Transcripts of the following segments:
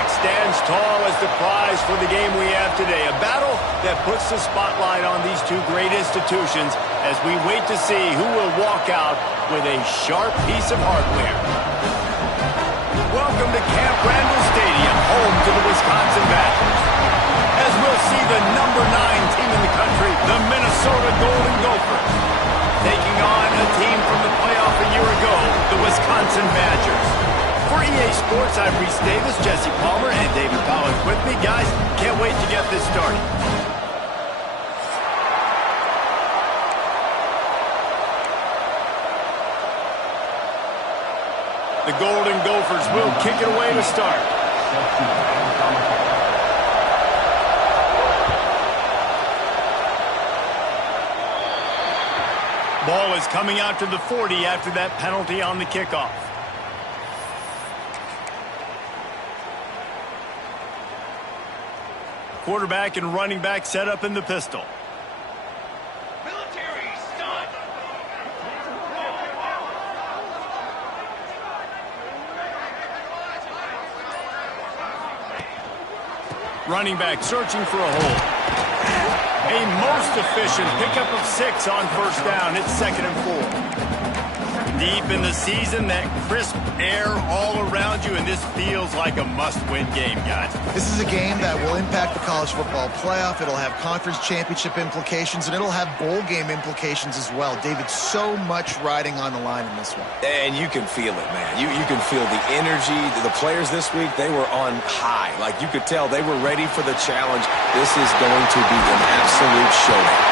quarterback stands tall as the prize for the game we have today. A battle that puts the spotlight on these two great institutions as we wait to see who will walk out with a sharp piece of hardware. Welcome to Camp Randall Stadium, home to the Wisconsin Badgers. As we'll see the number 9 team in the country, the Minnesota Golden Gophers, taking on a team from the playoff a year ago, the Wisconsin Badgers. For EA Sports, I'm Reese Davis, Jesse Palmer, and David Powell with me. Guys, can't wait to get this started. The Golden Gophers will kick it away to start. Ball is coming out to the 40 after that penalty on the kickoff. Quarterback and running back set up in the pistol. Military stun. Running back searching for a hole. A most efficient pickup of 6 on first down. It's 2nd and 4. Deep in the season, that crisp air all around you, and this feels like a must-win game, guys. This is a game that will impact the college football playoff. It'll have conference championship implications, and it'll have bowl game implications as well. David, so much riding on the line in this one. And you can feel it, man. You can feel the energy. The players this week, they were on high. Like, you could tell they were ready for the challenge. This is going to be an absolute showdown.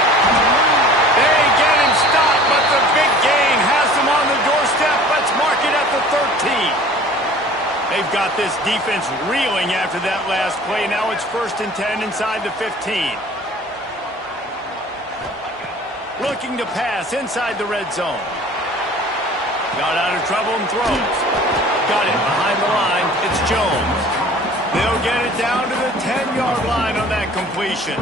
They get him stopped, but the big gain has him on the doorstep. Let's mark it at the 13. They've got this defense reeling after that last play. Now it's 1st and 10 inside the 15. Looking to pass inside the red zone. Got out of trouble and throws. Got it behind the line. It's Jones. They'll get it down to the 10-yard line on that completion.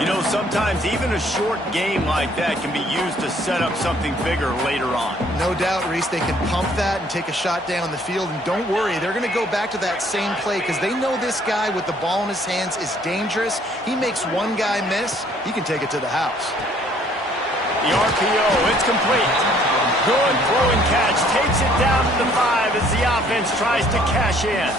You know, sometimes even a short game like that can be used to set up something bigger later on. No doubt, Reese, they can pump that and take a shot down the field. And don't worry, they're going to go back to that same play because they know this guy with the ball in his hands is dangerous. He makes one guy miss, he can take it to the house. The RPO, it's complete. Good throw and catch, takes it down to the 5 as the offense tries to cash in.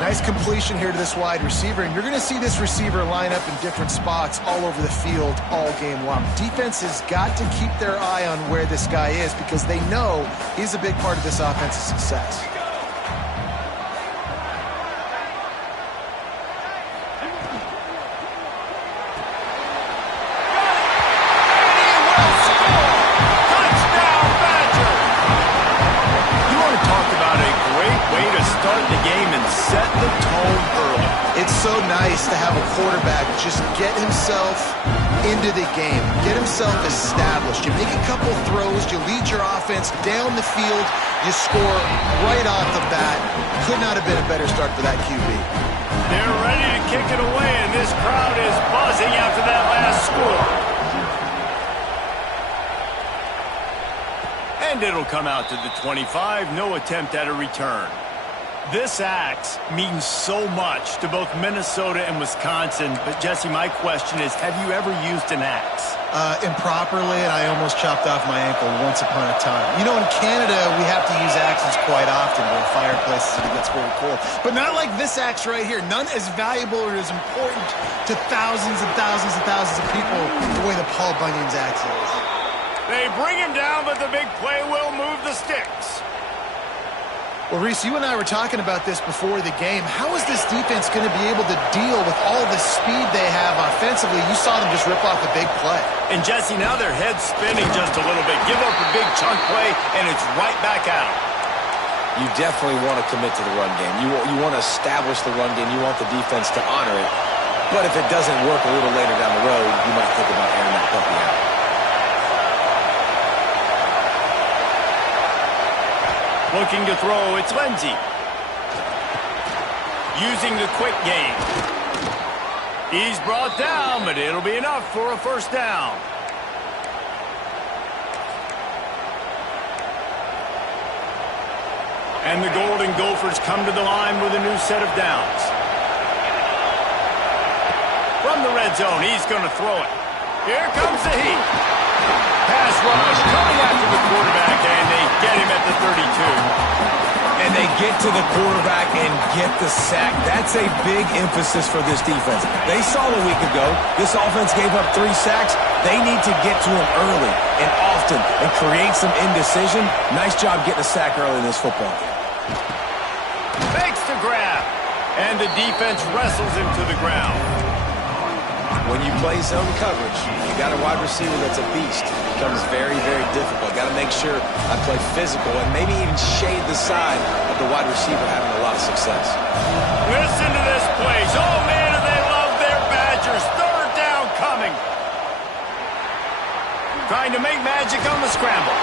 Nice completion here to this wide receiver, and you're going to see this receiver line up in different spots all over the field all game long. Defense has got to keep their eye on where this guy is because they know he's a big part of this offense's success. So nice to have a quarterback just get himself into the game, get himself established. You make a couple throws, you lead your offense down the field, you score right off the bat. Could not have been a better start for that QB. They're ready to kick it away, and this crowd is buzzing after that last score. And it'll come out to the 25, no attempt at a return. This axe means so much to both Minnesota and Wisconsin, but Jesse, my question is, have you ever used an axe? Improperly, and I almost chopped off my ankle once upon a time. You know, in Canada, we have to use axes quite often. We're fireplaces and it gets very cold. But not like this axe right here. None as valuable or as important to thousands and thousands and thousands of people the way the Paul Bunyan's axe is. They bring him down, but the big play will move the sticks. Well, Reese, you and I were talking about this before the game. How is this defense going to be able to deal with all the speed they have offensively? You saw them just rip off a big play. And, Jesse, now their head's spinning just a little bit. Give up a big chunk play, and it's right back out. You definitely want to commit to the run game. You want to establish the run game. You want the defense to honor it. But if it doesn't work a little later down the road, you might think about airing that puppy out. Looking to throw, it's Lindsey. Using the quick game. He's brought down, but it'll be enough for a first down. And the Golden Gophers come to the line with a new set of downs. From the red zone, he's going to throw it. Here comes the heat. Pass rush coming after the quarterback, and they get him at the 32. And they get to the quarterback and get the sack. That's a big emphasis for this defense. They saw a week ago, this offense gave up 3 sacks. They need to get to him early and often and create some indecision. Nice job getting a sack early in this football game. Makes the grab, and the defense wrestles him to the ground. When you play zone coverage, you got a wide receiver that's a beast. It becomes very, very difficult. Got to make sure I play physical and maybe even shade the side of the wide receiver having a lot of success. Listen to this place. Oh, man, do they love their Badgers. Third down coming. Trying to make magic on the scramble.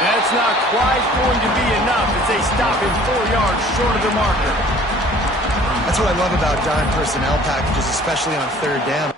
That's not quite going to be enough as they stop him 4 yards short of the marker. That's what I love about dime personnel packages, especially on third down.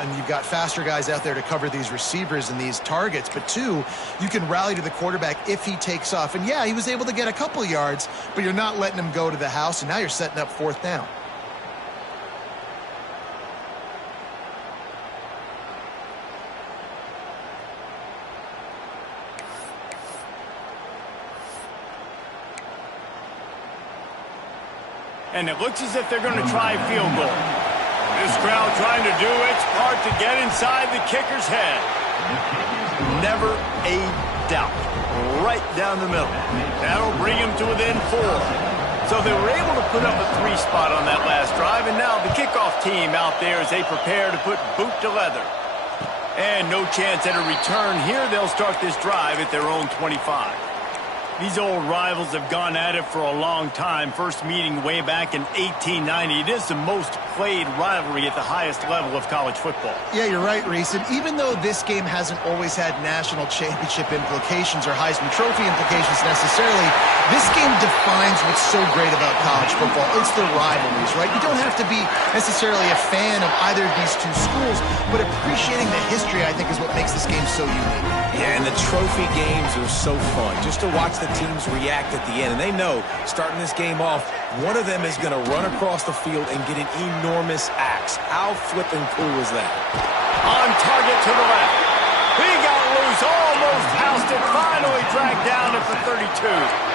And you've got faster guys out there to cover these receivers and these targets. But 2, you can rally to the quarterback if he takes off. And yeah, he was able to get a couple yards, but you're not letting him go to the house, and now you're setting up 4th down. And it looks as if they're going to try field goal. This crowd trying to do its part to get inside the kicker's head. Never a doubt. Right down the middle. That'll bring him to within 4. So they were able to put up a 3 spot on that last drive, and now the kickoff team out there as they prepare to put boot to leather. And no chance at a return here. They'll start this drive at their own 25. These old rivals have gone at it for a long time. First meeting way back in 1890. It is the most played rivalry at the highest level of college football. Yeah, you're right, Reese. And even though this game hasn't always had national championship implications or Heisman Trophy implications necessarily, this game defines what's so great about college football. It's the rivalries, right? You don't have to be necessarily a fan of either of these 2 schools, but appreciating the history, I think, is what makes this game so unique. Yeah, and the trophy games are so fun. Just to watch the teams react at the end. And they know, starting this game off, one of them is going to run across the field and get an enormous axe. How flipping cool is that? On target to the left. He got loose, almost housed it, finally dragged down at the 32.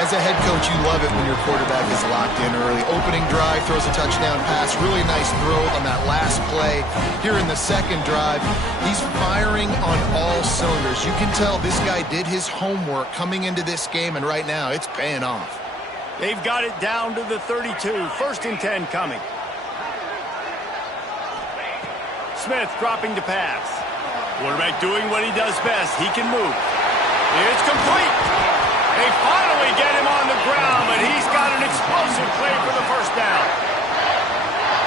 As a head coach, you love it when your quarterback is locked in early. Opening drive, throws a touchdown pass. Really nice throw on that last play. Here in the second drive, he's firing on all cylinders. You can tell this guy did his homework coming into this game, and right now it's paying off. They've got it down to the 32. 1st and 10 coming. Smith dropping to pass. Quarterback doing what he does best. He can move. It's complete. They finally get him on the ground, but he's got an explosive play for the 1st down.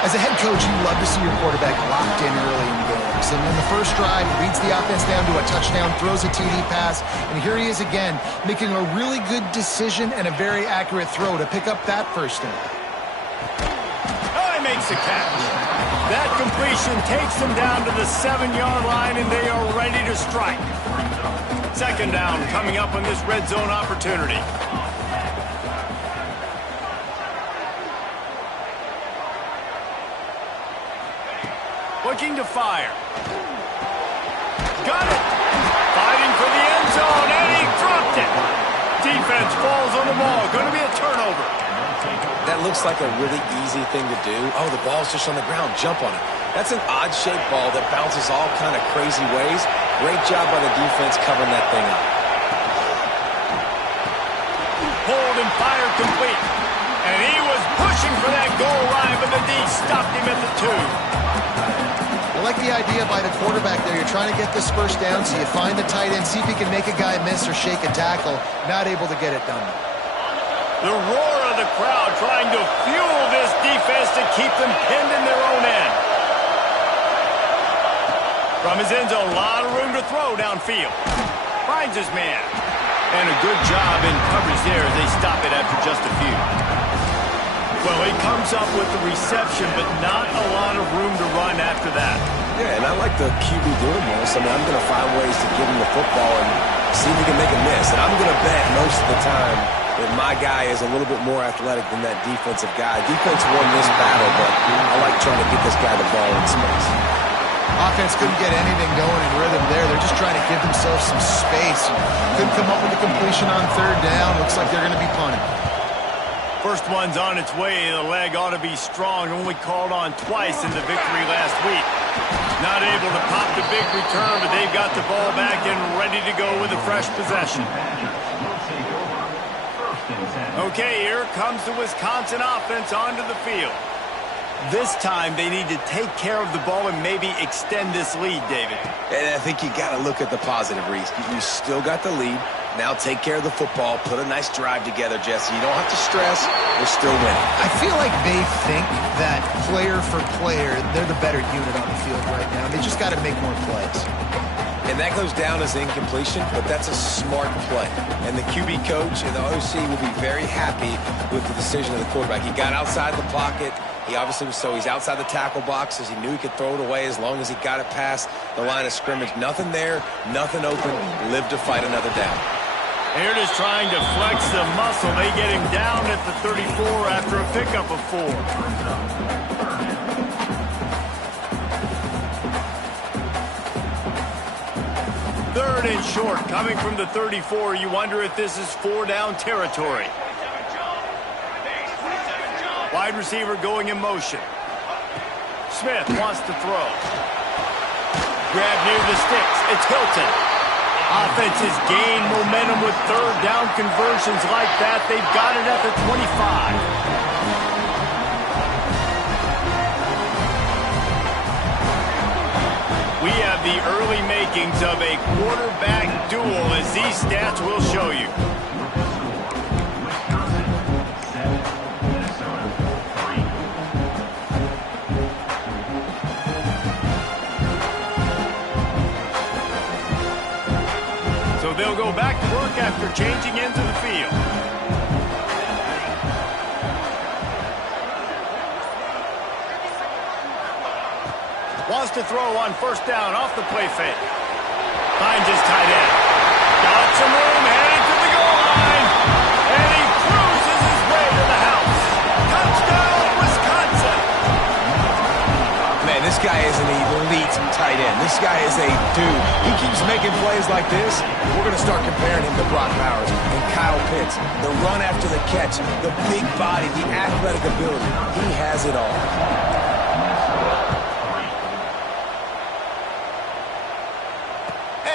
As a head coach, you love to see your quarterback locked in early in games. And in the first drive, he leads the offense down to a touchdown, throws a TD pass, and here he is again, making a really good decision and a very accurate throw to pick up that 1st down. Oh, he makes the catch. That completion takes them down to the 7-yard line, and they are ready to strike. 2nd down coming up on this red zone opportunity. Looking to fire. Got it. Fighting for the end zone, and he dropped it. Defense falls on the ball. Going to be a turnover. That looks like a really easy thing to do. Oh, the ball's just on the ground. Jump on it. That's an odd-shaped ball that bounces all kind of crazy ways. Great job by the defense covering that thing up. Hold and fire complete. And he was pushing for that goal line, but the D stopped him at the 2. I like the idea by the quarterback there. You're trying to get this first down, so you find the tight end, see if he can make a guy miss or shake a tackle. Not able to get it done. The roar of the crowd trying to fuel this defense to keep them pinned in their own end. From his end zone, a lot of room to throw downfield. Finds his man. And a good job in coverage there as they stop it after just a few. Well, he comes up with the reception, but not a lot of room to run after that. Yeah, and I like the QB doing this. I mean, I'm going to find ways to give him the football and see if he can make a miss. And I'm going to bet most of the time that my guy is a little bit more athletic than that defensive guy. Defense won this battle, but I like trying to get this guy the ball in space. Offense couldn't get anything going in rhythm there. They're just trying to give themselves some space. Couldn't come up with a completion on third down. Looks like they're going to be punting. First one's on its way. The leg ought to be strong. Only called on twice in the victory last week. Not able to pop the big return, but they've got the ball back and ready to go with a fresh possession. Okay, here comes the Wisconsin offense onto the field. This time they need to take care of the ball and maybe extend this lead, David. And I think you got to look at the positive, Reese. You still got the lead. Now take care of the football. Put a nice drive together, Jesse. You don't have to stress. We're still winning. I feel like they think that player for player, they're the better unit on the field right now. They just got to make more plays. And that goes down as incompletion, but that's a smart play. And the QB coach and the OC will be very happy with the decision of the quarterback. He got outside the pocket. He obviously was he's outside the tackle box as he knew he could throw it away as long as he got it past the line of scrimmage. Nothing there, nothing open. Live to fight another down. Here it is trying to flex the muscle. They get him down at the 34 after a pickup of 4. Third and short, coming from the 34. You wonder if this is 4-down territory. Wide receiver going in motion. Smith wants to throw. Grab near the sticks. It's Hilton. Offense has gained momentum with third down conversions like that. They've got it at the 25. We have the early makings of a quarterback duel, as these stats will show you. So they'll go back to work after changing into the field. Wants to throw on first down off the play fake. Finds his tight end. Got some room, headed to the goal line. And he cruises his way to the house. Touchdown, Wisconsin. Man, this guy is an elite tight end. This guy is a dude. He keeps making plays like this. We're going to start comparing him to Brock Bowers and Kyle Pitts. The run after the catch, the big body, the athletic ability. He has it all.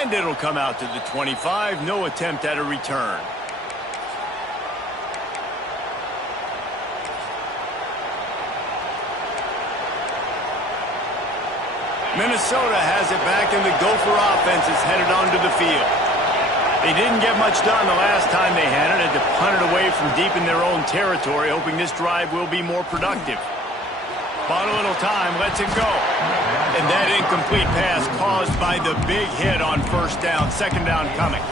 And it'll come out to the 25. No attempt at a return. Minnesota has it back, and the Gopher offense is headed onto the field. They didn't get much done the last time they had it. Had to punt it away from deep in their own territory, hoping this drive will be more productive. Bought a little time, lets it go. And that incomplete pass caused by the big hit on first down. Second down coming.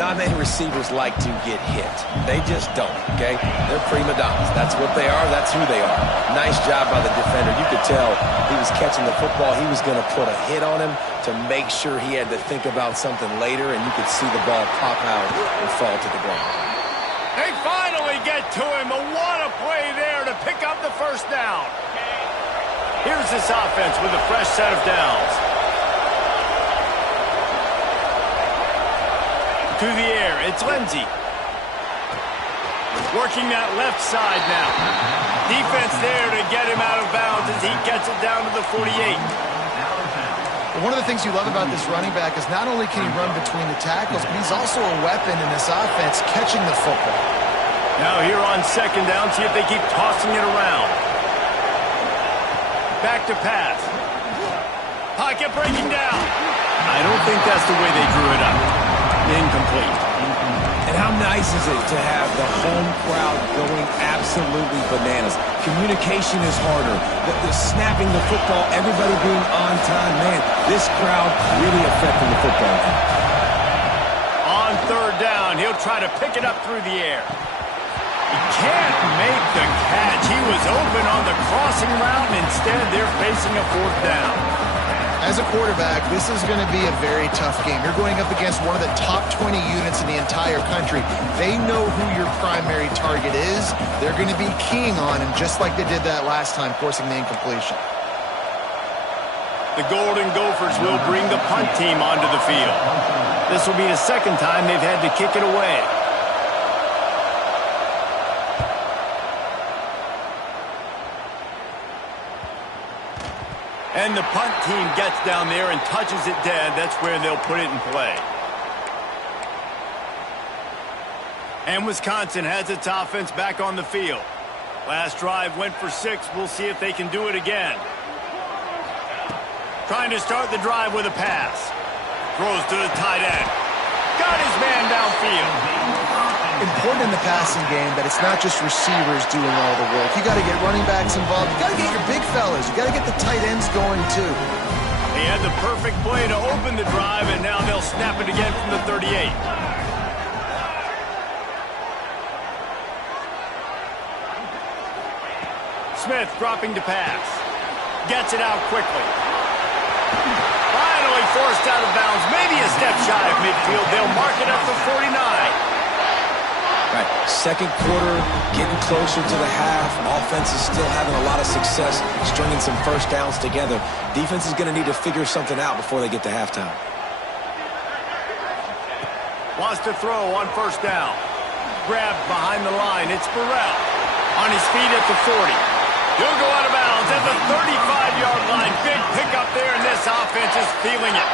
Not many receivers like to get hit. They just don't, okay? They're prima donnas. That's what they are. That's who they are. Nice job by the defender. You could tell he was catching the football. He was going to put a hit on him to make sure he had to think about something later, and you could see the ball pop out and fall to the ground. They finally get to him. But what a play there to pick up the first down. Here's this offense with a fresh set of downs. to the air. It's Lindsey. Working that left side now. Defense there to get him out of bounds as he gets it down to the 48. One of the things you love about this running back is not only can he run between the tackles, but he's also a weapon in this offense catching the football. Now here on second down, see if they keep tossing it around. Back to pass. Pocket breaking down. I don't think that's the way they drew it up. Incomplete. And how nice is it to have the home crowd going absolutely bananas? Communication is harder. The snapping the football, everybody being on time. Man, this crowd really affecting the football game. On third down, he'll try to pick it up through the air. He can't make the catch. He was open on the crossing route, and instead they're facing a fourth down. As a quarterback, this is going to be a very tough game. You're going up against one of the top 20 units in the entire country. They know who your primary target is. They're going to be keying on him, just like they did that last time, forcing the incompletion. The Golden Gophers will bring the punt team onto the field. This will be the second time they've had to kick it away. And the punt team gets down there and touches it dead. That's where they'll put it in play. And Wisconsin has its offense back on the field. Last drive went for 6. We'll see if they can do it again. Trying to start the drive with a pass. Throws to the tight end. Got his man downfield. Important in the passing game that it's not just receivers doing all the work. You got to get running backs involved. You got to get your big fellas. You got to get the tight ends going too. He had the perfect play to open the drive, and now they'll snap it again from the 38. Smith dropping to pass. Gets it out quickly. Finally forced out of bounds. Maybe a step shy of midfield. They'll mark it up for 49. Right, second quarter, getting closer to the half. Offense is still having a lot of success stringing some first downs together. Defense is going to need to figure something out before they get to halftime. Wants to throw on first down. Grabbed behind the line. It's Burrell. On his feet at the 40. He'll go out of bounds at the 35-yard line. Big pickup there, and this offense is feeling it.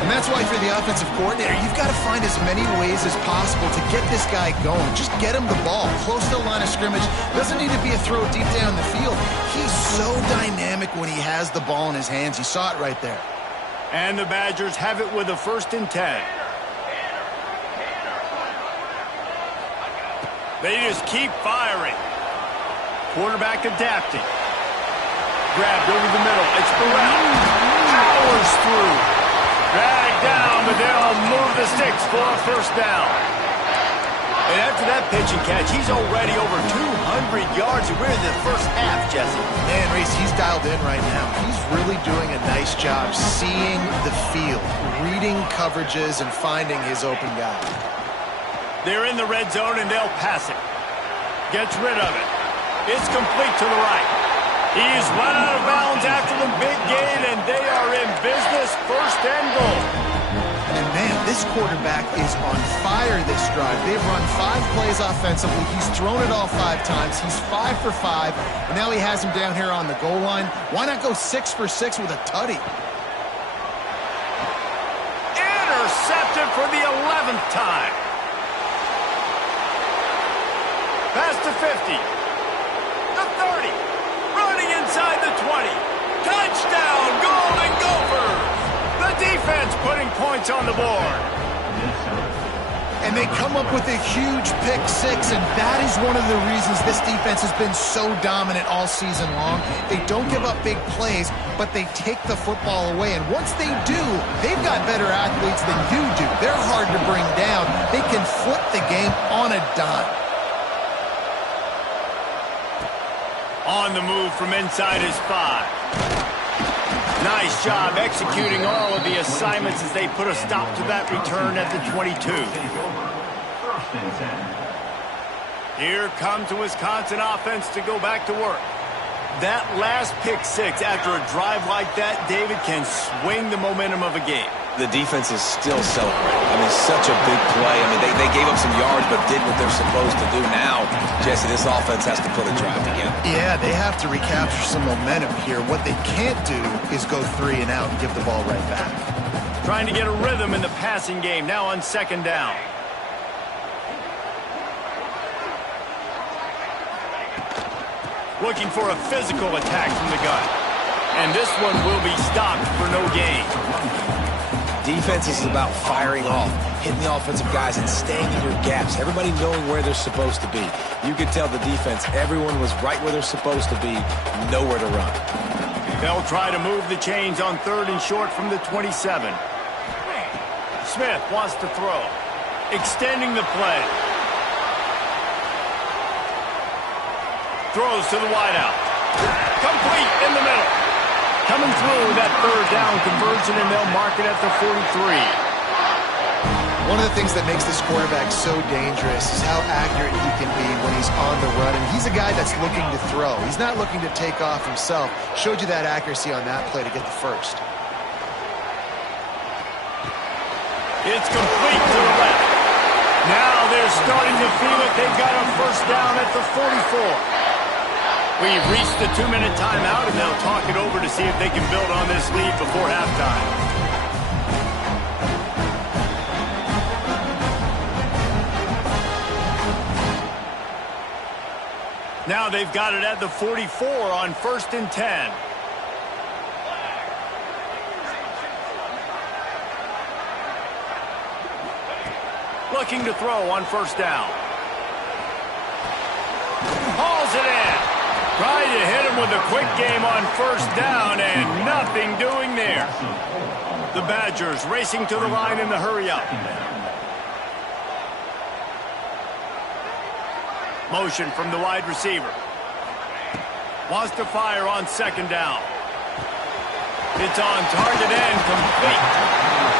And that's why for the offensive coordinator, you've got to find as many ways as possible to get this guy going. Just get him the ball close to the line of scrimmage. Doesn't need to be a throw deep down the field. He's so dynamic when he has the ball in his hands. You saw it right there. And the Badgers have it with a 1st and 10. They just keep firing. Quarterback adapting. Grabbed over the middle. It's Burrell. Powers through. Dragged down, but they'll move the sticks for a first down. And after that pitch and catch, he's already over 200 yards, and we're in the first half, Jesse. Man, Reese, he's dialed in right now. He's really doing a nice job seeing the field, reading coverages, and finding his open guy. They're in the red zone, and they'll pass it. Gets rid of it. It's complete to the right. He's run out of bounds after the big gain, and they are in business, 1st and goal. And man, this quarterback is on fire this drive. They've run 5 plays offensively. He's thrown it all 5 times. He's 5 for 5, and now he has him down here on the goal line. Why not go 6 for 6 with a tutty? Intercepted for the 11th time. Pass to 50. The 30. Running inside the 20. Touchdown, Golden Gophers! The defense putting points on the board. And they come up with a huge pick 6, and that is one of the reasons this defense has been so dominant all season long. They don't give up big plays, but they take the football away. And once they do, they've got better athletes than you do. They're hard to bring down. They can flip the game on a dime. On the move from inside his 5. Nice job executing all of the assignments as they put a stop to that return at the 22. Here comes the Wisconsin offense to go back to work. That last pick 6 after a drive like that, David, can swing the momentum of a game. The defense is still celebrating. I mean, such a big play. I mean, they gave up some yards but did what they're supposed to do. Now, Jesse, this offense has to put a drive together. Yeah, they have to recapture some momentum here. What they can't do is go 3 and out and give the ball right back. Trying to get a rhythm in the passing game now on 2nd down. Looking for a physical attack from the gun. And this one will be stopped for no gain. Defense is about firing off, hitting the offensive guys, and staying in your gaps. Everybody knowing where they're supposed to be. You could tell the defense, everyone was right where they're supposed to be, nowhere to run. They'll try to move the chains on 3rd and short from the 27. Smith wants to throw. Extending the play. Throws to the wideout. Complete in the middle. Coming through that 3rd down conversion, and they'll mark it at the 43. One of the things that makes this quarterback so dangerous is how accurate he can be when he's on the run. And he's a guy that's looking to throw. He's not looking to take off himself. Showed you that accuracy on that play to get the first. It's complete to the left. Now they're starting to feel it. They've got a 1st down at the 44. We've reached the 2-minute timeout, and they'll talk it over to see if they can build on this lead before halftime. Now they've got it at the 44 on 1st and 10. Looking to throw on 1st down. Hauls it in. Trying to hit him with a quick game on 1st down, and nothing doing there. The Badgers racing to the line in the hurry-up. Motion from the wide receiver. Wants to fire on 2nd down. It's on target and complete.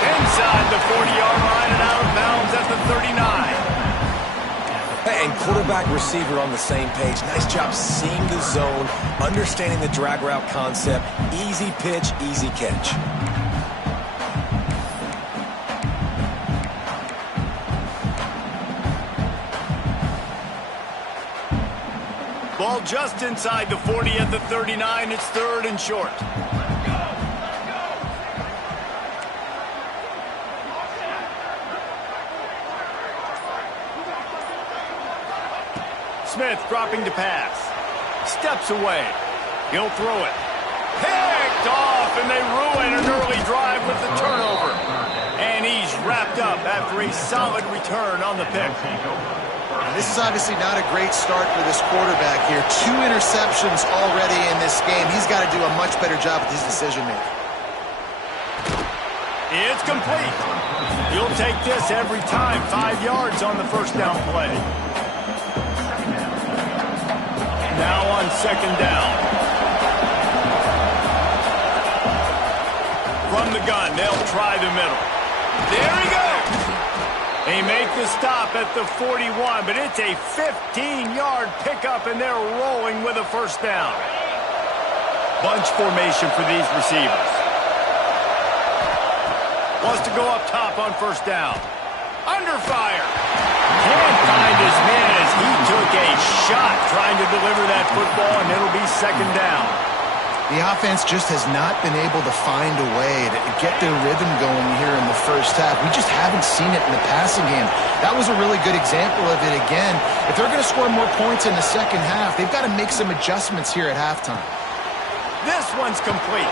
Inside the 40-yard line and out of bounds at the 39. And quarterback receiver on the same page. Nice job seeing the zone, understanding the drag route concept. Easy pitch, easy catch. Ball just inside the 40 at the 39. It's 3rd and short. Smith dropping to pass. Steps away. He'll throw it. Picked off, and they ruin an early drive with the turnover. And he's wrapped up after a solid return on the pick. This is obviously not a great start for this quarterback here. 2 interceptions already in this game. He's got to do a much better job with his decision-making. It's complete. You'll take this every time. 5 yards on the 1st down play. Now on 2nd down. From the gun, they'll try the middle. There he goes. They make the stop at the 41, but it's a 15-yard pickup, and they're rolling with a 1st down. Bunch formation for these receivers. Wants to go up top on 1st down. Under fire. Can't find his man as he took a shot trying to deliver that football, and it'll be 2nd down. The offense just has not been able to find a way to get their rhythm going here in the 1st half. We just haven't seen it in the passing game. That was a really good example of it again. If they're going to score more points in the 2nd half, they've got to make some adjustments here at halftime. This one's complete.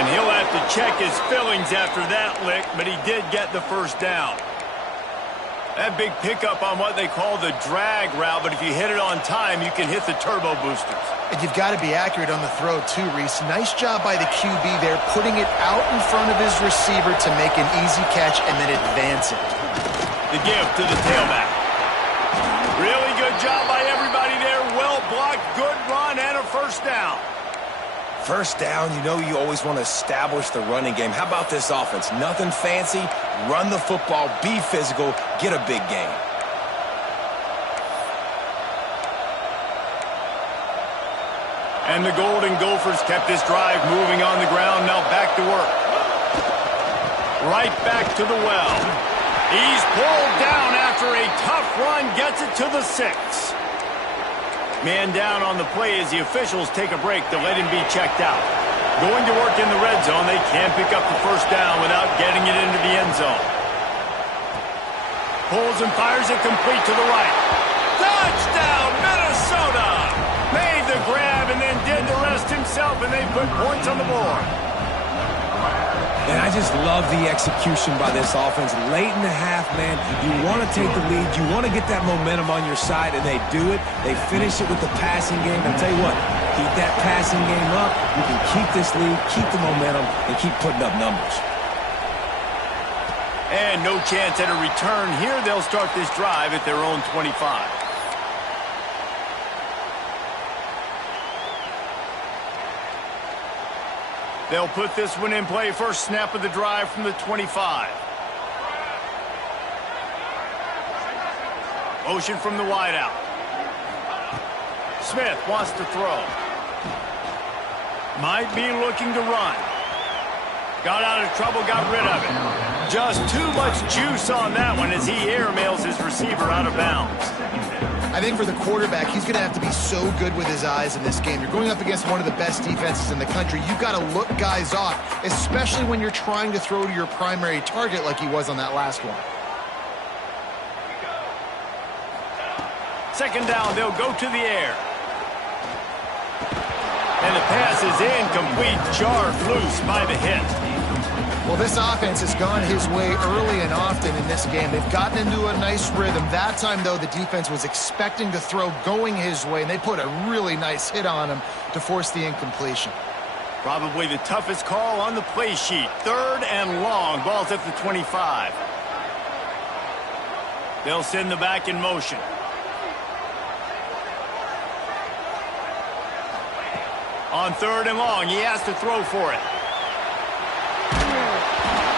And he'll have to check his fillings after that lick, but he did get the 1st down. That big pickup on what they call the drag route, but if you hit it on time, you can hit the turbo boosters. And you've got to be accurate on the throw, too, Reese. Nice job by the QB there, putting it out in front of his receiver to make an easy catch and then advance it. The give to the tailback. Really good job by everybody there. Well blocked, good run, and a 1st down. 1st down, you know you always want to establish the running game. How about this offense? Nothing fancy. Run the football, be physical, get a big gain. And the Golden Gophers kept this drive moving on the ground. Now back to work. right back to the well. He's pulled down after a tough run, gets it to the 6. Man down on the play as the officials take a break to let him be checked out. Going to work in the red zone. They can't pick up the first down without getting it into the end zone. Pulls and fires it complete to the right. Touchdown, Minnesota! Made the grab and then did the rest himself, and they put points on the board. And I just love the execution by this offense. Late in the half, man, you want to take the lead. You want to get that momentum on your side, and they do it. They finish it with the passing game. And I'll tell you what, keep that passing game up. You can keep this lead, keep the momentum, and keep putting up numbers. And no chance at a return here. They'll start this drive at their own 25. They'll put this one in play. First snap of the drive from the 25. Motion from the wideout. Smith wants to throw. Might be looking to run. Got out of trouble, got rid of it. Just too much juice on that one as he airmails his receiver out of bounds. I think for the quarterback, he's going to have to be so good with his eyes in this game. You're going up against one of the best defenses in the country. You've got to look guys off, especially when you're trying to throw to your primary target like he was on that last one. Second down, they'll go to the air. And the pass is incomplete, jarred loose by the hit. Well, this offense has gone his way early and often in this game. They've gotten into a nice rhythm. That time, though, the defense was expecting to throw going his way, and they put a really nice hit on him to force the incompletion. Probably the toughest call on the play sheet. Third and long. Ball's at the 25. They'll send the back in motion. On third and long, he has to throw for it.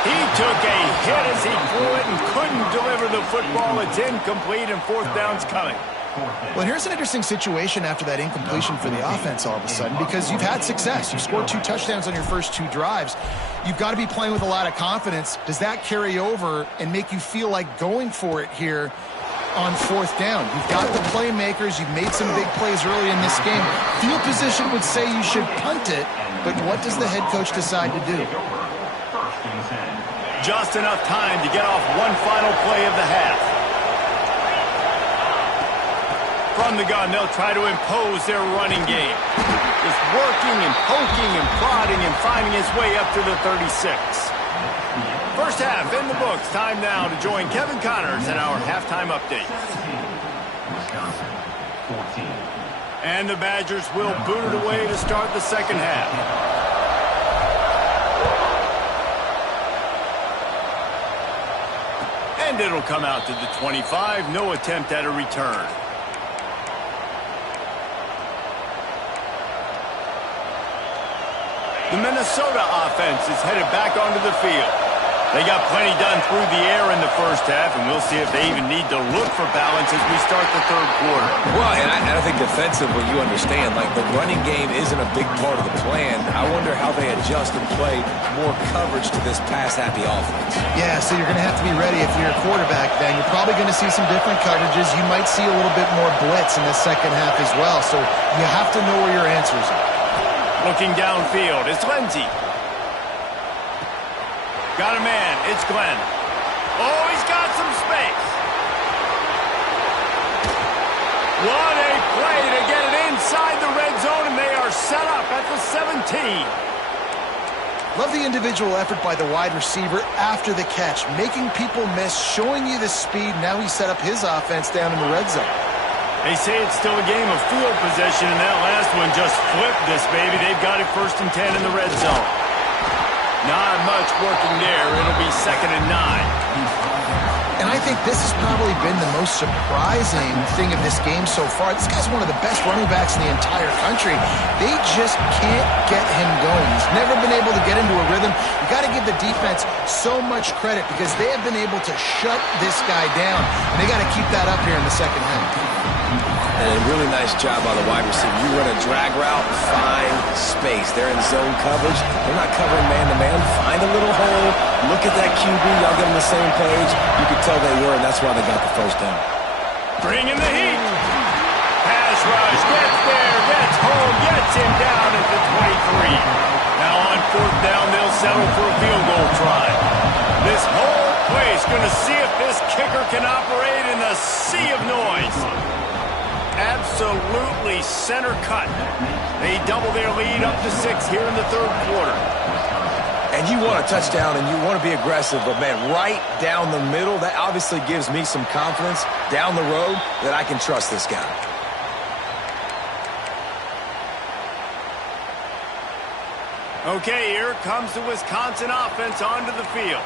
He took a hit as he threw it and couldn't deliver the football. It's incomplete and fourth down's coming. Well, here's an interesting situation after that incompletion for the offense all of a sudden, because you've had success. You've scored 2 touchdowns on your first 2 drives. You've got to be playing with a lot of confidence. Does that carry over and make you feel like going for it here on fourth down? You've got the playmakers. You've made some big plays early in this game. Field position would say you should punt it, but what does the head coach decide to do? Just enough time to get off one final play of the half. From the gun, they'll try to impose their running game. Just working and poking and prodding and finding his way up to the 36. First half in the books. Time now to join Kevin Connors in our halftime update. And the Badgers will boot it away to start the second half. And it'll come out to the 25. No attempt at a return. The Minnesota offense is headed back onto the field. They got plenty done through the air in the first half, and we'll see if they even need to look for balance as we start the third quarter. Well, and I think defensively, you understand, like the running game isn't a big part of the plan. I wonder how they adjust and play more coverage to this pass-happy offense. Yeah, so you're going to have to be ready if you're a quarterback, then. You're probably going to see some different coverages. You might see a little bit more blitz in the second half as well, so you have to know where your answers are. Looking downfield, it's Lindsey. Got a man, it's Glenn. Oh, he's got some space. What a play to get it inside the red zone, and they are set up at the 17. Love the individual effort by the wide receiver after the catch, making people miss, showing you the speed. Now he set up his offense down in the red zone. They say it's still a game of field possession, and that last one just flipped this baby. They've got it 1st and 10 in the red zone. Not much working there. It'll be 2nd and 9. And I think this has probably been the most surprising thing of this game so far. This guy's one of the best running backs in the entire country. They just can't get him going. He's never been able to get into a rhythm. You got to give the defense so much credit because they have been able to shut this guy down. And they got to keep that up here in the second half. And a really nice job by the wide receiver. You run a drag route, find space. They're in zone coverage. They're not covering man-to-man. Find a little hole, look look at that QB. Y'all get on the same page. You could tell they were, and that's why they got the first down. Bringing the heat. Pass rush. Gets there. Gets home. Gets him down at the 23. Now on fourth down, they'll settle for a field goal try. This whole place going to see if this kicker can operate in the sea of noise. Absolutely center cut. They double their lead up to 6 here in the third quarter. And you want a touchdown and you want to be aggressive, but man, right down the middle, that obviously gives me some confidence down the road that I can trust this guy. Okay, here comes the Wisconsin offense onto the field.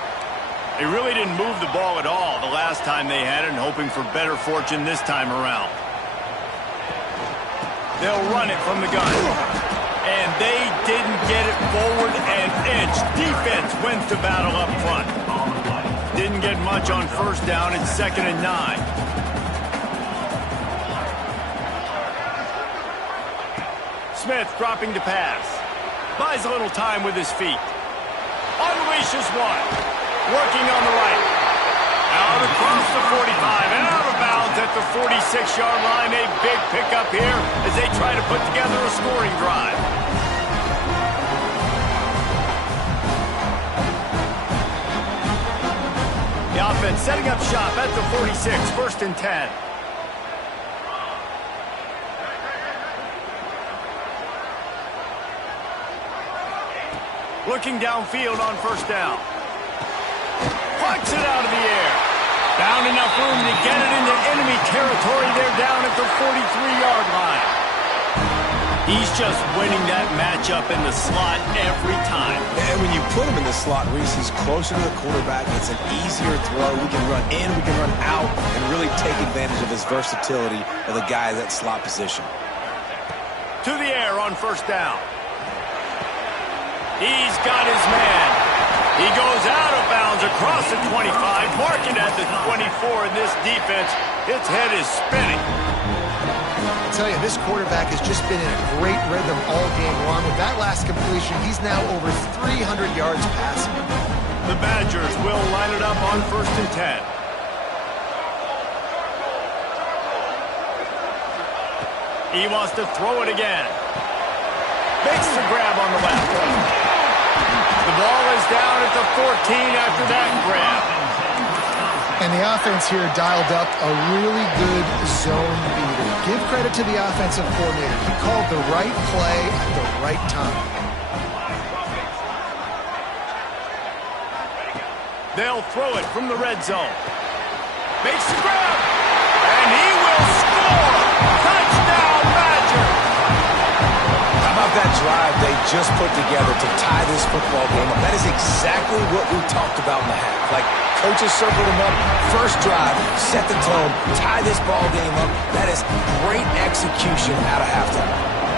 They really didn't move the ball at all the last time they had it, and hoping for better fortune this time around. They'll run it from the gun. And they didn't get it forward an inch. Defense wins the battle up front. Didn't get much on first down. It's 2nd and 9. Smith dropping to pass. Buys a little time with his feet. Unleashes one. Working on the right. Out across the 45 and out of bounds at the 46-yard line. A big pickup here as they try to put together a scoring drive. The offense setting up shop at the 46, 1st and 10. Looking downfield on first down. Plucks it out of the air. Found enough room to get it into enemy territory. They're down at the 43-yard line. He's just winning that matchup in the slot every time. And when you put him in the slot, Reese, he's closer to the quarterback. It's an easier throw. We can run in, we can run out, and really take advantage of his versatility of the guy at that slot position. To the air on first down. He's got his man. He goes out of bounds across the 25, marking at the 24, and this defense, its head is spinning. I tell you, this quarterback has just been in a great rhythm all game long. With that last completion, he's now over 300 yards passing. The Badgers will line it up on 1st and 10. He wants to throw it again. Makes the grab on the left. The ball is down at the 14 after that grab. And the offense here dialed up a really good zone beater. Give credit to the offensive coordinator. He called the right play at the right time. They'll throw it from the red zone. Makes the grab. And he will score. Touchdown, Badgers. How about that drive they just put together to tie this football game up? That is exactly what we talked about in the half. Like, coaches circled him up. First drive, set the tone, tie this ball game up. That is great execution out of halftime.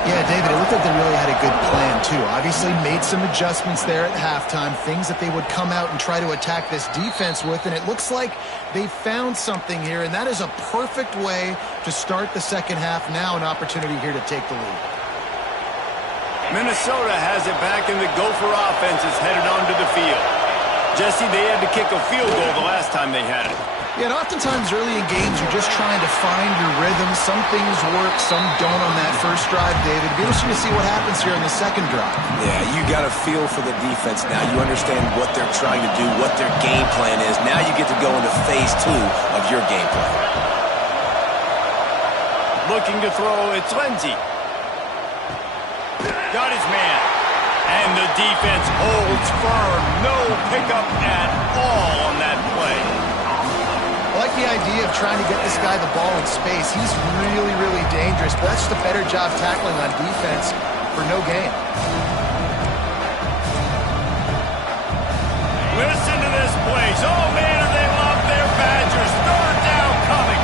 Yeah, David, it looked like they really had a good plan, too. Obviously made some adjustments there at halftime, things that they would come out and try to attack this defense with, and it looks like they found something here, and that is a perfect way to start the second half. Now an opportunity here to take the lead. Minnesota has it back, and the Gopher offense is headed onto the field. Jesse, they had to kick a field goal the last time they had it. Yeah, and oftentimes early in games, you're just trying to find your rhythm. Some things work, some don't on that first drive, David. It'll be interesting to see what happens here on the second drive. Yeah, you got a feel for the defense now. You understand what they're trying to do, what their game plan is. Now you get to go into phase 2 of your game plan. Looking to throw, it's Lindsey. Got his man. And the defense holds firm. No pickup at all on that play. I like the idea of trying to get this guy the ball in space. He's really, really dangerous, but that's just a better job tackling on defense for no gain. Listen to this place. Oh, man, do they love their Badgers. Third down coming.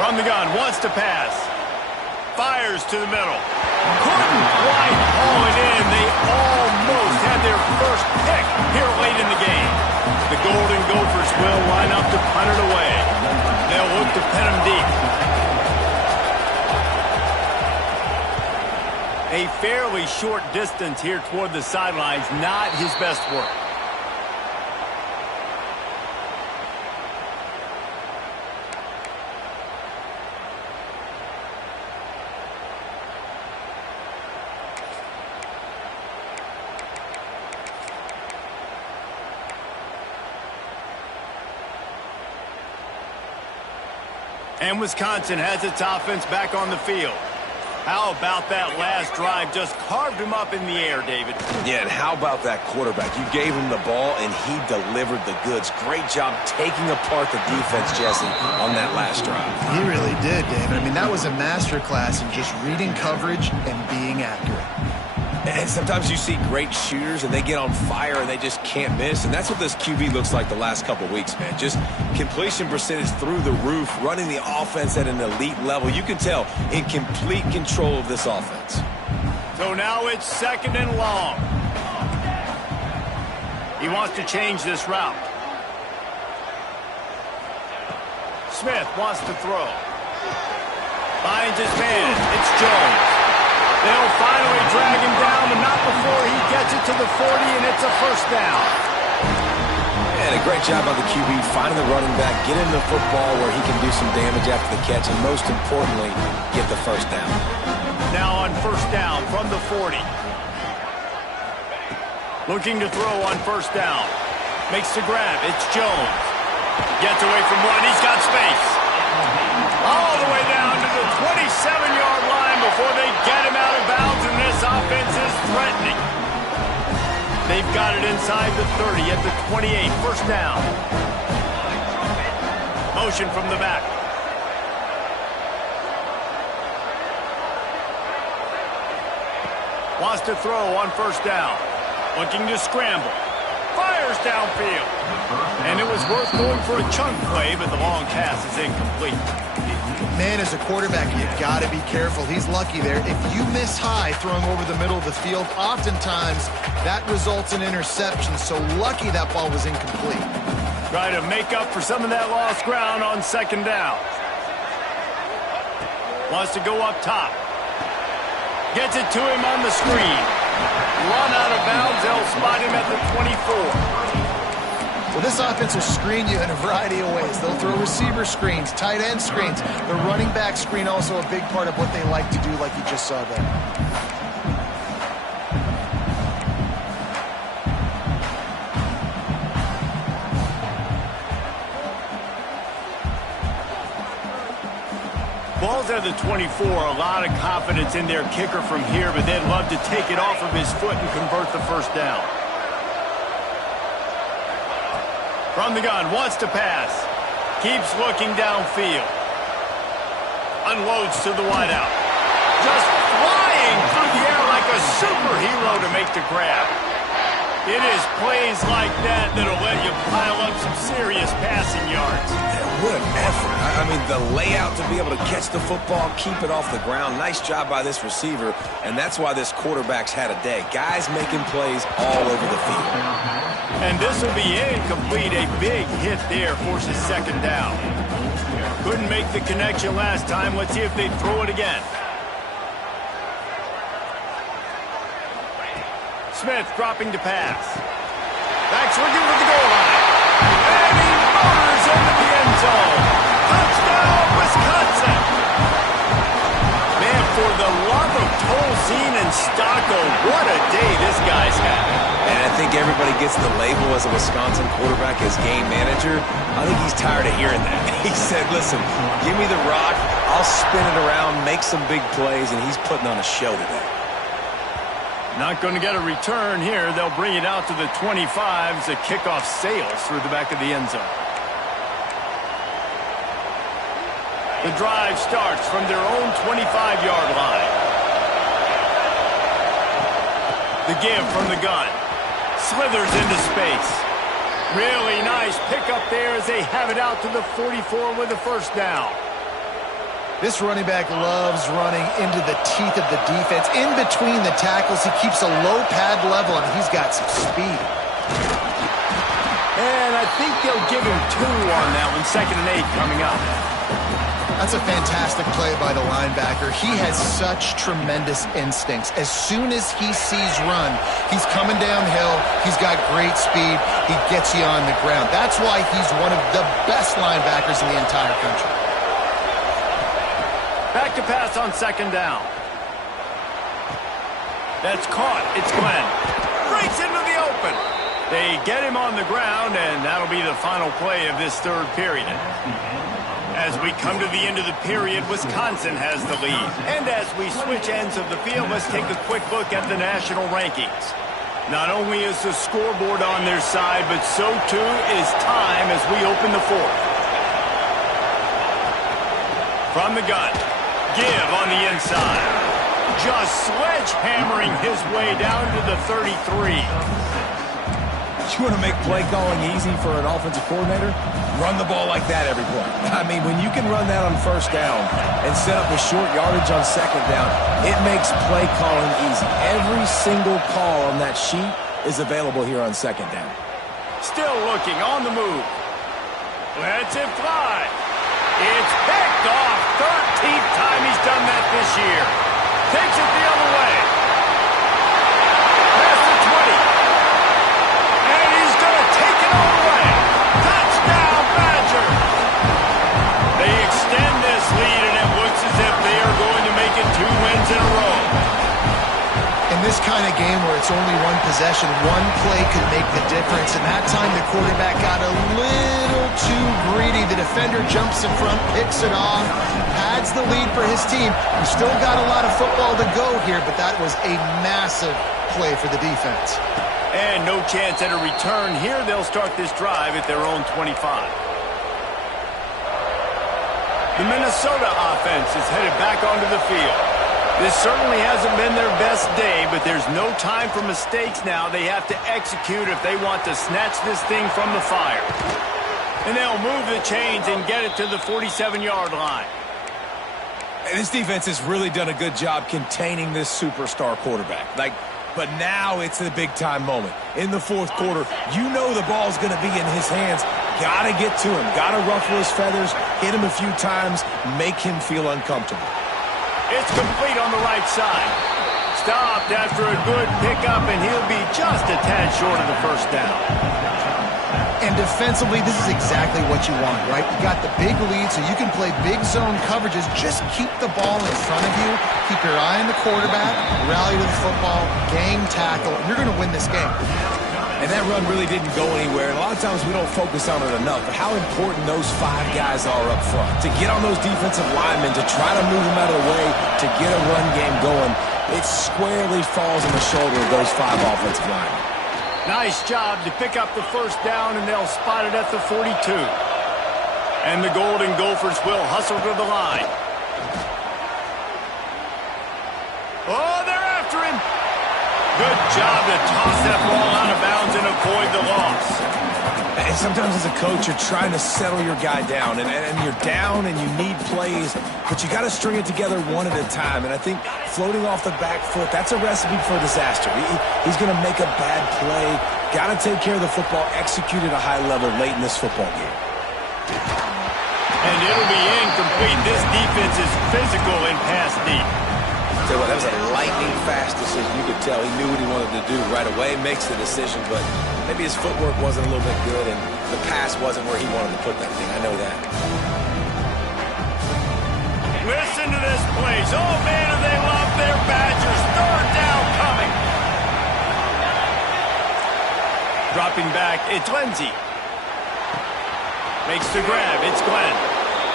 From the gun, wants to pass. Fires to the middle. Couldn't quite haul it in. They almost had their first pick here late in the game. The Golden Gophers will line up to punt it away. They'll look to pin them deep. A fairly short distance here toward the sidelines, not his best work. And Wisconsin has its offense back on the field. How about that last drive? Just carved him up in the air, David. Yeah, and how about that quarterback? You gave him the ball, and he delivered the goods. Great job taking apart the defense, Jesse, on that last drive. He really did, David. I mean, that was a masterclass in just reading coverage and being accurate. And sometimes you see great shooters, and they get on fire, and they just can't miss. And that's what this QB looks like the last couple weeks, man. Just completion percentage through the roof, running the offense at an elite level. You can tell in complete control of this offense. So now it's 2nd and long. He wants to change this route. Smith wants to throw. Finds his man. It's Jones. They'll finally drag him down, but not before he gets it to the 40, and it's a first down. And a great job by the QB finding the running back, get him the football where he can do some damage after the catch, and most importantly, get the first down. Now on first down from the 40. Looking to throw on first down. Makes the grab. It's Jones. Gets away from one. He's got space. All the way down to the 27-yard line before they get him out of bounds, and this offense is threatening. They've got it inside the 30 at the 28. First down. Motion from the back. Wants to throw on first down. Looking to scramble. Fires downfield. And it was worth going for a chunk play, but the long pass is incomplete. Man, as a quarterback, you got to be careful. He's lucky there. If you miss high throwing over the middle of the field, oftentimes that results in interceptions. So lucky that ball was incomplete. Try to make up for some of that lost ground on second down. Wants to go up top. Gets it to him on the screen. Run out of bounds. They'll spot him at the 24. Well, this offense will screen you in a variety of ways. They'll throw receiver screens, tight end screens. The running back screen also a big part of what they like to do, like you just saw there. Ball's at the 24. A lot of confidence in their kicker from here, but they'd love to take it off of his foot and convert the first down. From the gun, wants to pass. Keeps looking downfield. Unloads to the wideout. Just flying through the air like a superhero to make the grab. It is plays like that that'll let you pile up some serious passing yards. What an effort. I mean, the layout to be able to catch the football, keep it off the ground. Nice job by this receiver, and that's why this quarterback's had a day. Guys making plays all over the field. And this will be incomplete. A big hit there forces second down. Couldn't make the connection last time. Let's see if they throw it again. Smith dropping to pass. Backs looking for the goal line. And he motors into the end zone. Touchdown, Wisconsin. Man, for the love of Tolzien and Stocco, what a day this guy's having. And I think everybody gets the label as a Wisconsin quarterback as game manager. I think he's tired of hearing that. He said, listen, give me the rock, I'll spin it around, make some big plays, and he's putting on a show today. Not going to get a return here. They'll bring it out to the 25 as the kickoff sails through the back of the end zone. The drive starts from their own 25-yard line. The give from the gun. Slithers into space. Really nice pickup there as they have it out to the 44 with the first down. This running back loves running into the teeth of the defense. In between the tackles, he keeps a low pad level, and he's got some speed. And I think they'll give him 2 on that one. 2nd and 8 coming up. That's a fantastic play by the linebacker. He has such tremendous instincts. As soon as he sees run, he's coming downhill. He's got great speed. He gets you on the ground. That's why he's one of the best linebackers in the entire country. Back to pass on second down. That's caught. It's Glenn. Breaks into the open. They get him on the ground, and that'll be the final play of this third period. As we come to the end of the period, Wisconsin has the lead. And as we switch ends of the field, let's take a quick look at the national rankings. Not only is the scoreboard on their side, but so too is time as we open the fourth. From the gun, Give on the inside. Just sledgehammering his way down to the 33. You want to make play calling easy for an offensive coordinator? Run the ball like that every play. I mean, when you can run that on first down and set up a short yardage on second down, it makes play calling easy. Every single call on that sheet is available here on second down. Still looking on the move. Lets it fly. It's picked off. 13th time he's done that this year. Takes it the other way. Past the 20. And he's going to take it all the way. Touchdown, Badger. They extend this lead, and it looks as if they are going to make it 2 wins in a row. In this kind of game where it's only one possession, one play could make the difference. And that time the quarterback got a little too greedy. The defender jumps in front, picks it off, adds the lead for his team. He's still got a lot of football to go here, but that was a massive play for the defense. And no chance at a return here. They'll start this drive at their own 25. The Minnesota offense is headed back onto the field. This certainly hasn't been their best day, but there's no time for mistakes now. They have to execute if they want to snatch this thing from the fire. And they'll move the chains and get it to the 47-yard line. This defense has really done a good job containing this superstar quarterback. But now it's the big-time moment. In the fourth quarter, you know the ball's going to be in his hands. Got to get to him. Got to ruffle his feathers, hit him a few times, make him feel uncomfortable. It's complete on the right side. Stopped after a good pickup, and he'll be just a tad short of the first down. And defensively, this is exactly what you want, right? You got the big lead, so you can play big zone coverages. Just keep the ball in front of you. Keep your eye on the quarterback, rally to the football, game tackle, and you're going to win this game. And that run really didn't go anywhere. And a lot of times we don't focus on it enough. But how important those 5 guys are up front. To get on those defensive linemen, to try to move them out of the way, to get a run game going, it squarely falls on the shoulder of those 5 offensive linemen. Nice job to pick up the first down, and they'll spot it at the 42. And the Golden Gophers will hustle to the line. Oh, they're after him. Good job to toss that ball out of bounds and avoid the loss. And sometimes as a coach, you're trying to settle your guy down, and you're down and you need plays, but you got to string it together one at a time. And I think floating off the back foot, that's a recipe for disaster. He's going to make a bad play. Got to take care of the football, execute at a high level late in this football game. And it'll be incomplete. This defense is physical in pass deep. Tell you what, that was a lightning-fast decision. You could tell he knew what he wanted to do right away, makes the decision, but maybe his footwork wasn't a little bit good, and the pass wasn't where he wanted to put that thing. I know that. Listen to this place. Oh, man, do they love their Badgers. Third down coming. Dropping back, it's Lindsey. Makes the grab, it's Glenn.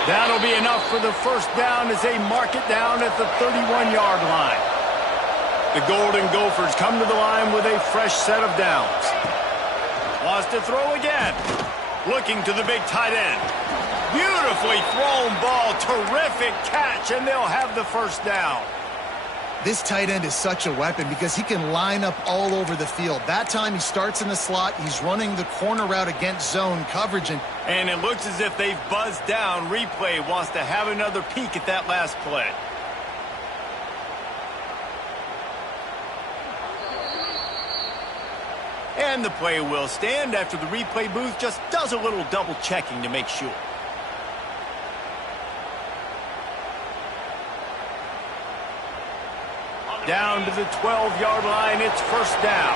That'll be enough for the first down as they mark it down at the 31-yard line. The Golden Gophers come to the line with a fresh set of downs. Wants to throw again. Looking to the big tight end. Beautifully thrown ball. Terrific catch, and they'll have the first down. This tight end is such a weapon because he can line up all over the field. That time he starts in the slot. He's running the corner route against zone coverage. And it looks as if they've buzzed down. Replay wants to have another peek at that last play. And the play will stand after the replay booth just does a little double checking to make sure. Down to the 12-yard line, it's first down.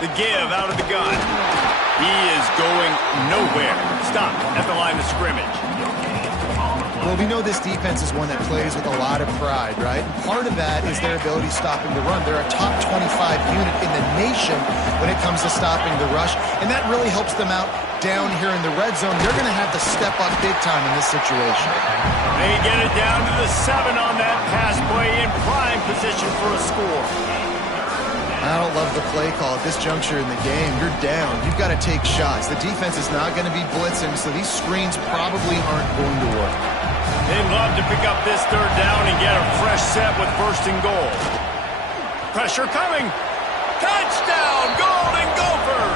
The give out of the gun. He is going nowhere. Stop at the line of scrimmage. Well, we know this defense is one that plays with a lot of pride, right? And part of that is their ability stopping the run. They're a top 25 unit in the nation when it comes to stopping the rush, and that really helps them out down here in the red zone. They're going to have to step up big time in this situation. They get it down to the 7 on that pass play, in prime position for a score. I don't love the play call at this juncture in the game. You're down. You've got to take shots. The defense is not going to be blitzing, so these screens probably aren't going to work. They'd love to pick up this third down and get a fresh set with first and goal. Pressure coming. Touchdown, Golden Gophers!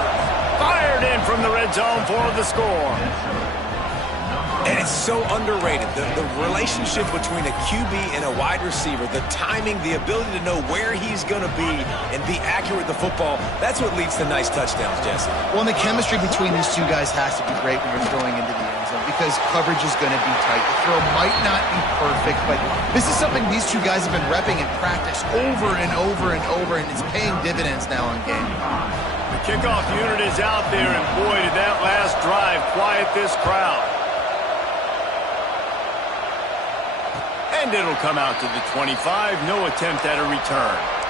Fired in from the red zone for the score. And it's so underrated. The relationship between a QB and a wide receiver, the timing, the ability to know where he's going to be and be accurate with the football, that's what leads to nice touchdowns, Jesse. Well, and the chemistry between these two guys has to be great when you're throwing into the end zone because coverage is going to be tight. The throw might not be perfect, but this is something these two guys have been repping in practice over and over and over, and it's paying dividends now in game. The kickoff unit is out there, and boy, did that last drive quiet this crowd. And it'll come out to the 25. No attempt at a return.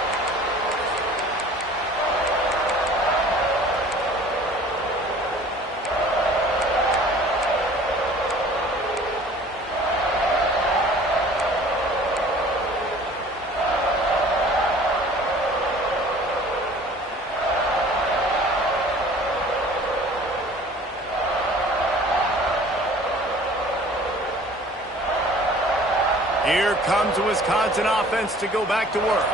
Here comes the Wisconsin offense to go back to work.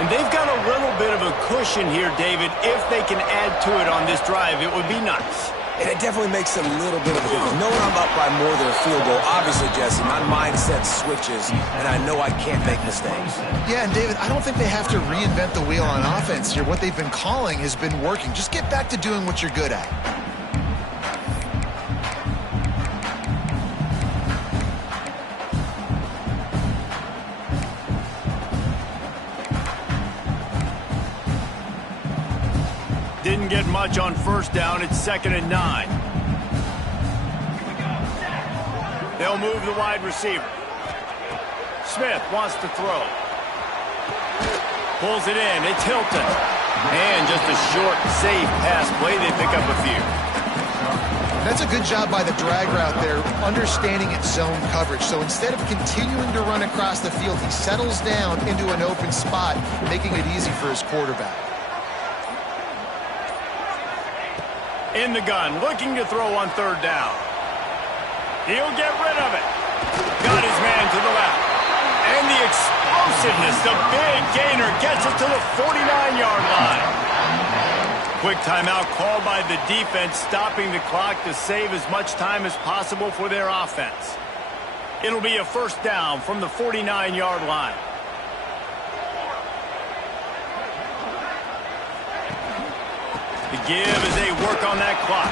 And they've got a little bit of a cushion here, David. If they can add to it on this drive, it would be nice. And it definitely makes a little bit of a difference. Knowing I'm up by more than a field goal, obviously, Jesse, my mindset switches, and I know I can't make mistakes. Yeah, and David, I don't think they have to reinvent the wheel on offense here. What they've been calling has been working. Just get back to doing what you're good at. Didn't get much on first down. It's 2nd and 9. They'll move the wide receiver. Smith wants to throw. Pulls it in. It's Hilton. And just a short, safe pass play. They pick up a few. That's a good job by the drag route there, understanding its zone coverage. So instead of continuing to run across the field, he settles down into an open spot, making it easy for his quarterback. In the gun, looking to throw on third down. He'll get rid of it. Got his man to the left. And the explosiveness, the big gainer gets it to the 49-yard line. Quick timeout called by the defense, stopping the clock to save as much time as possible for their offense. It'll be a first down from the 49-yard line. The give as they work on that clock.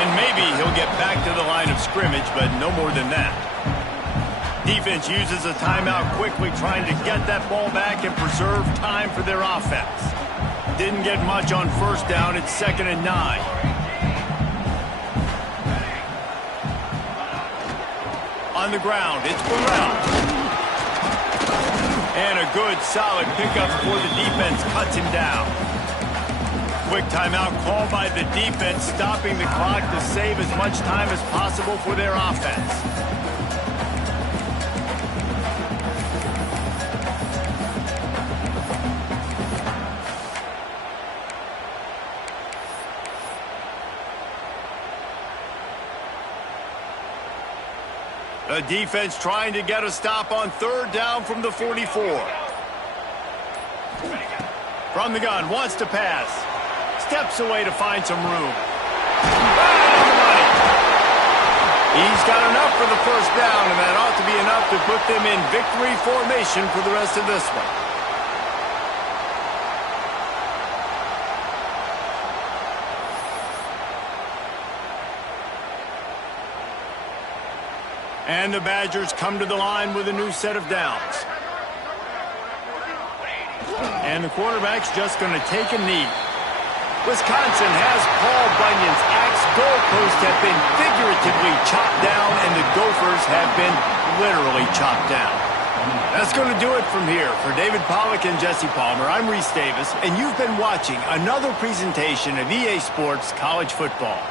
And maybe he'll get back to the line of scrimmage, but no more than that. Defense uses a timeout quickly, trying to get that ball back and preserve time for their offense. Didn't get much on first down. It's 2nd and 9. On the ground, it's Burrell. And a good, solid pickup for the defense cuts him down. Quick timeout called by the defense, stopping the clock to save as much time as possible for their offense. The defense trying to get a stop on third down from the 44. From the gun, wants to pass. Steps away to find some room. Right on the money. He's got enough for the first down, and that ought to be enough to put them in victory formation for the rest of this one. And the Badgers come to the line with a new set of downs. And the quarterback's just going to take a knee. Wisconsin has Paul Bunyan's axe. Goalposts have been figuratively chopped down, and the Gophers have been literally chopped down. That's going to do it from here. For David Pollack and Jesse Palmer, I'm Reese Davis, and you've been watching another presentation of EA Sports College Football.